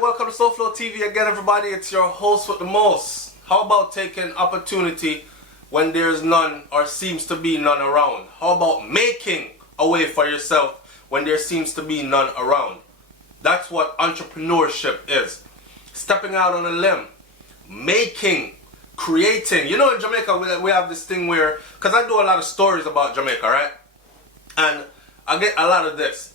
Alright, welcome to SouFLoTV again, everybody. It's your host with the most. How about taking opportunity when there's none or seems to be none around? How about making a way for yourself when there seems to be none around? That's what entrepreneurship is. Stepping out on a limb, making, creating. You know, in Jamaica we have this thing where, because I do a lot of stories about Jamaica, right? And I get a lot of this.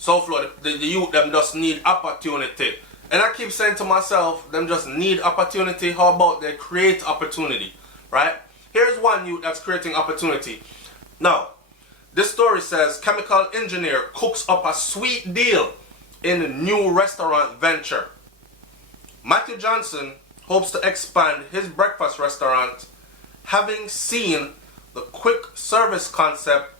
SouFLo, the youth, them just need opportunity. And I keep saying to myself, them just need opportunity. How about they create opportunity, right? Here's one youth that's creating opportunity. Now, this story says, chemical engineer cooks up a sweet deal in a new restaurant venture. Matthew Johnson hopes to expand his breakfast restaurant, having seen the quick service concept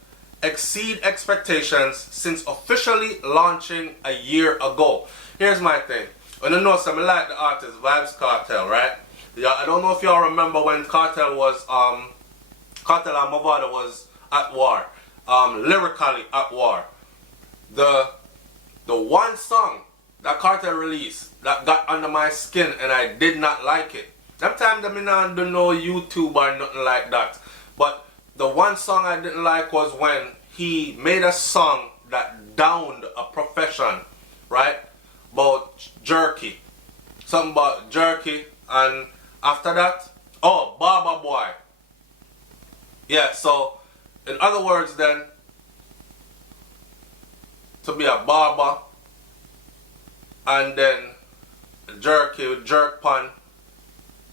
exceed expectations since officially launching a year ago. Here's my thing. When I know some, I like the artist Vybz Kartel, right? Yeah, I don't know if y'all remember when Kartel was Kartel and Mavado was at war, lyrically at war. The one song that Kartel released that got under my skin and I did not like it. Sometimes I mean I don't know YouTube or nothing like that, but the one song I didn't like was when he made a song that downed a profession, right? About jerky. Something about jerky. And after that, oh, barber boy. Yeah, so in other words then, to be a barber and then jerky with jerk pan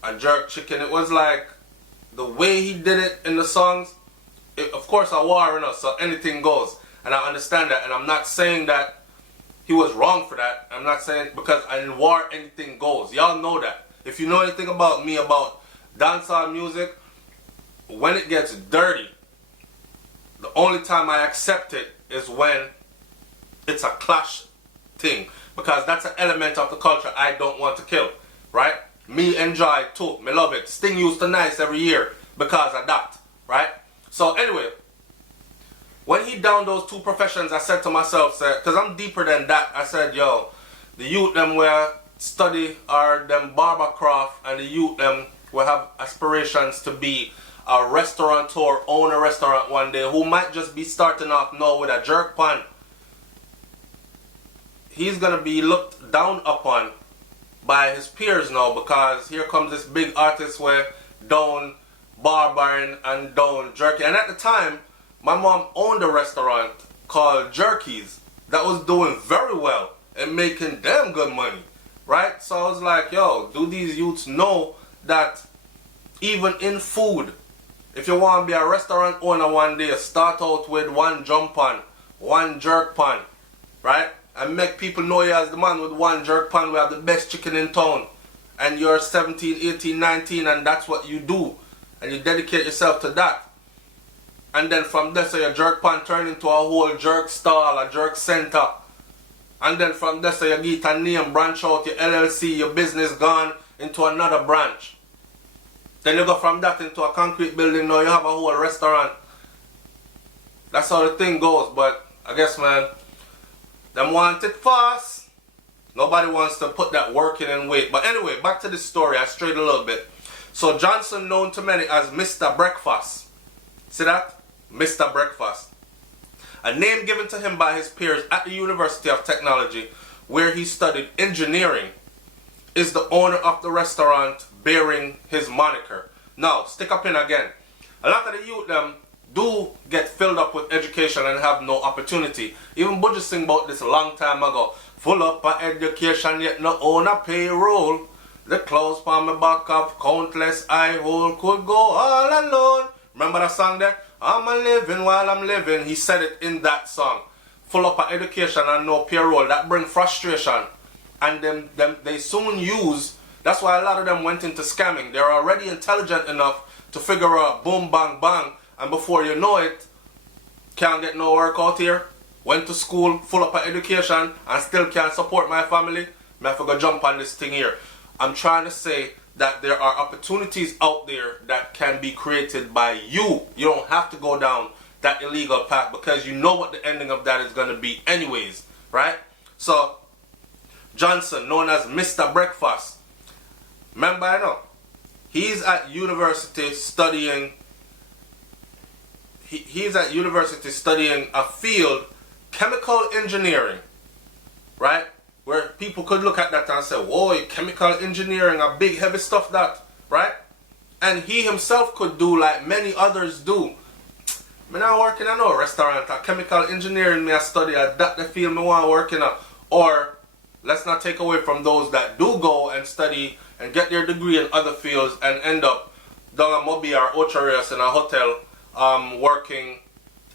and jerk chicken, it was like, the way he did it in the songs, of course a war, you know, so anything goes. And I understand that. And I'm not saying that he was wrong for that. I'm not saying, because in war anything goes. Y'all know that. If you know anything about me, about dancehall music, when it gets dirty, the only time I accept it is when it's a clash thing. Because that's an element of the culture I don't want to kill, right? Me enjoy too, me love it. Sting used to nice every year because of that, right? So anyway, when he downed those two professions, I said to myself, because I'm deeper than that, I said, yo, the youth them will study or them barber craft, and the youth them will have aspirations to be a restaurateur, own a restaurant one day, who might just be starting off now with a jerk pan. He's going to be looked down upon by his peers now, because here comes this big artist where down barbering and down jerky. And at the time, my mom owned a restaurant called Jerky's that was doing very well and making damn good money, right? So I was like, yo, do these youths know that even in food, if you want to be a restaurant owner one day, start out with one jump pan, one jerk pan, right? And make people know you as the man with one jerk pan. We have the best chicken in town. And you're 17, 18, 19, and that's what you do. And you dedicate yourself to that. And then from there, so your jerk pan turn into a whole jerk stall, a jerk center. And then from there, so you get a name, branch out, your LLC, your business gone into another branch. Then you go from that into a concrete building, now you have a whole restaurant. That's how the thing goes. But I guess, man, them want it fast. Nobody wants to put that work in and wait. But anyway, back to this story. I strayed a little bit. So Johnson, known to many as Mr. Breakfast. See that? Mr. Breakfast. A name given to him by his peers at the University of Technology, where he studied engineering, is the owner of the restaurant bearing his moniker. Now, stick up in again. A lot of the youth them do get filled up with education and have no opportunity. Even Budgie sing about this a long time ago. Full up of education yet no own a payroll. The clothes on my back of countless eye hole could go all alone. Remember that song there? I'm a living while I'm living. He said it in that song. Full up of education and no payroll. That bring frustration. And them they soon use. That's why a lot of them went into scamming. They're already intelligent enough to figure out boom bang bang. And before you know it, can't get no work out here. Went to school, full up of education, and still can't support my family. I have to go jump on this thing here. I'm trying to say that there are opportunities out there that can be created by you. You don't have to go down that illegal path because you know what the ending of that is going to be anyways, right? So Johnson, known as Mr. Breakfast. Remember, I know, he's at university studying. He's at university studying a field, chemical engineering, right? Where people could look at that and say, whoa, chemical engineering, a big heavy stuff that, right? And he himself could do like many others do. I'm not working in no restaurant, a chemical engineering me I study, that the field me want to work in a. Or let's not take away from those that do go and study and get their degree in other fields and end up down a Mobi or Ocharias in a hotel working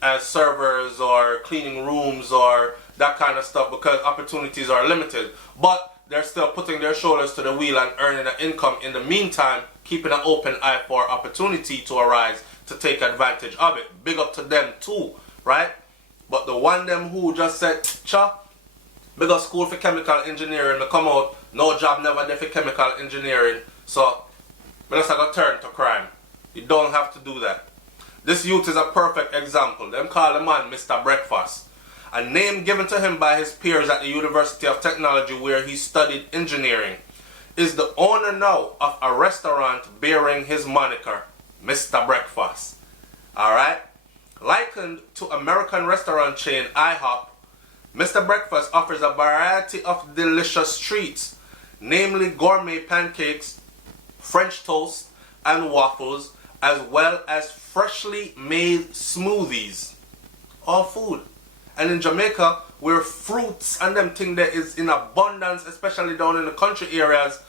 as servers or cleaning rooms or that kind of stuff, because opportunities are limited. But they're still putting their shoulders to the wheel and earning an income in the meantime, keeping an open eye for opportunity to arise to take advantage of it. Big up to them too, right? But the one them who just said, cha, big up school for chemical engineering, they come out, no job never there for chemical engineering, so let's have a turn to crime. You don't have to do that. This youth is a perfect example. Them call the man Mr. Breakfast, a name given to him by his peers at the University of Technology where he studied engineering. Is the owner now of a restaurant bearing his moniker, Mr. Breakfast. Alright? Likened to American restaurant chain IHOP, Mr. Breakfast offers a variety of delicious treats, namely gourmet pancakes, French toast, and waffles, as well as freshly made smoothies. All food. And in Jamaica, where fruits and them thing there is in abundance, especially down in the country areas,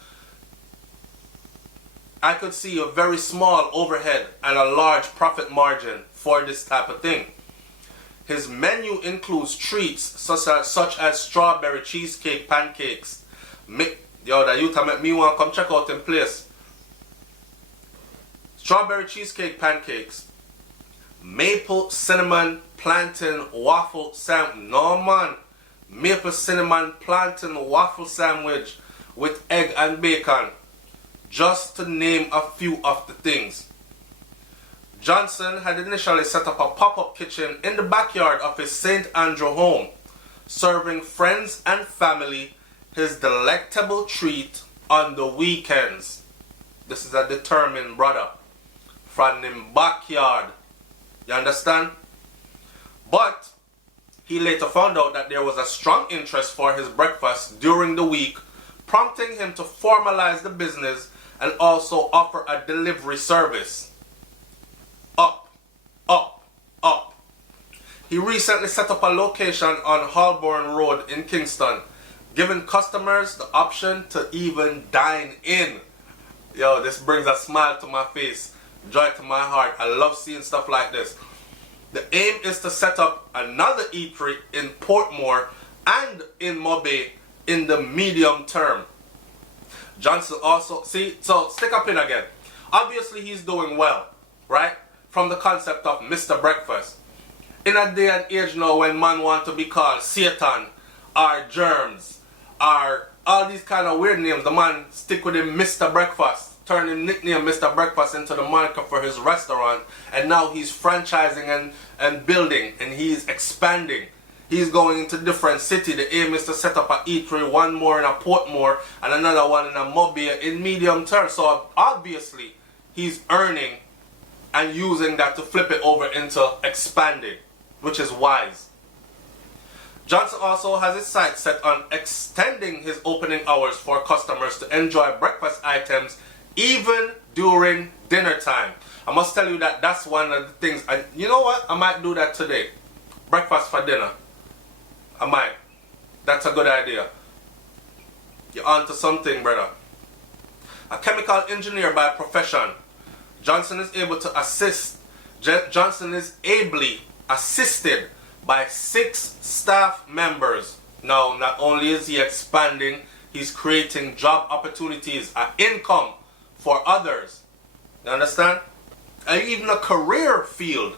I could see a very small overhead and a large profit margin for this type of thing. His menu includes treats such as strawberry cheesecake pancakes. Yo, that youth make me want to come check out in place. Strawberry cheesecake pancakes, maple cinnamon plantain waffle sandwich. No man, maple cinnamon plantain waffle sandwich with egg and bacon. Just to name a few of the things. Johnson had initially set up a pop-up kitchen in the backyard of his St. Andrew home, serving friends and family his delectable treat on the weekends. This is a determined brother from the backyard. You understand? But he later found out that there was a strong interest for his breakfast during the week, prompting him to formalize the business and also offer a delivery service. Up, up, up. He recently set up a location on Holborn Road in Kingston, giving customers the option to even dine in. Yo, this brings a smile to my face, joy to my heart. I love seeing stuff like this. The aim is to set up another eatery in Portmore and in Mobi in the medium term. Johnson also, so stick up in again. Obviously he's doing well, right? From the concept of Mr. Breakfast. In a day and age now when man want to be called Satan, or Germs, or all these kind of weird names, the man stick with him Mr. Breakfast, turn his nickname Mr. Breakfast into the moniker for his restaurant, and now he's franchising and building, and he's expanding. He's going into different city. The aim is to set up an eatery, one more in a Portmore and another one in a Mobile in medium term. So obviously he's earning and using that to flip it over into expanding, which is wise. Johnson also has his sights set on extending his opening hours for customers to enjoy breakfast items even during dinner time. I must tell you that that's one of the things. And you know what? I might do that today. Breakfast for dinner. I might. That's a good idea. You're onto something, brother. A chemical engineer by profession, Johnson is able to assist. Johnson is ably assisted by 6 staff members. Now, not only is he expanding, he's creating job opportunities, an income for others. You understand? And even a career field,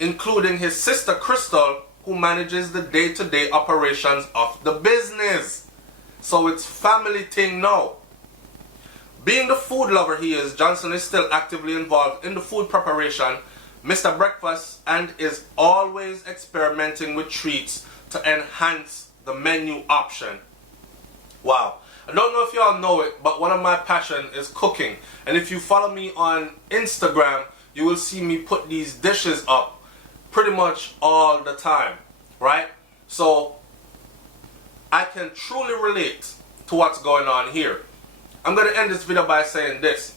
including his sister Crystal, who manages the day-to-day operations of the business. So it's family thing now. Being the food lover he is, Johnson is still actively involved in the food preparation, Mr. Breakfast, and is always experimenting with treats to enhance the menu option. Wow. I don't know if y'all know it, but one of my passion is cooking. And if you follow me on Instagram, you will see me put these dishes up pretty much all the time, right? So I can truly relate to what's going on here. I'm going to end this video by saying this.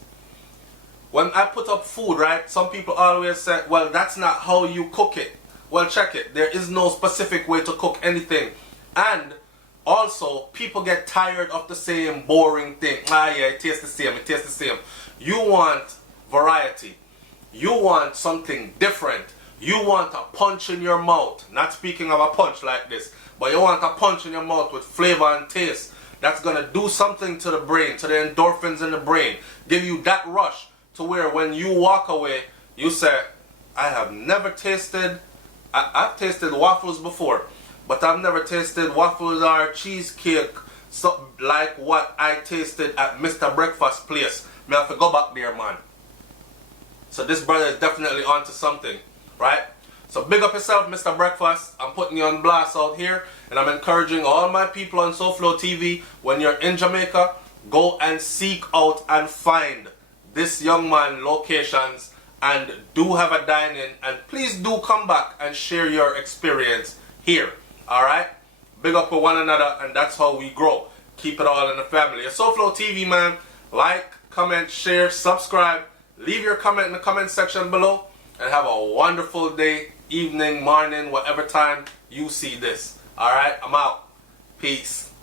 When I put up food, right, some people always say, well, that's not how you cook it. Well, check it. There is no specific way to cook anything. And also, people get tired of the same boring thing. Ah, yeah, it tastes the same, it tastes the same. You want variety. You want something different. You want a punch in your mouth. Not speaking of a punch like this, but you want a punch in your mouth with flavor and taste. That's going to do something to the brain, to the endorphins in the brain. Give you that rush to where when you walk away, you say, I have never tasted, I've tasted waffles before, but I've never tasted waffles or cheesecake like what I tasted at Mr. Breakfast Place. Me have to go back there, man. So this brother is definitely onto something, right? So big up yourself, Mr. Breakfast. I'm putting you on blast out here, and I'm encouraging all my people on SouFLoTV, when you're in Jamaica, go and seek out and find this young man locations and do have a dine-in, and please do come back and share your experience here. Alright? Big up with one another, and that's how we grow. Keep it all in the family. It's SouFLoTV, man. Like, comment, share, subscribe. Leave your comment in the comment section below, and have a wonderful day, evening, morning, whatever time you see this. Alright? I'm out. Peace.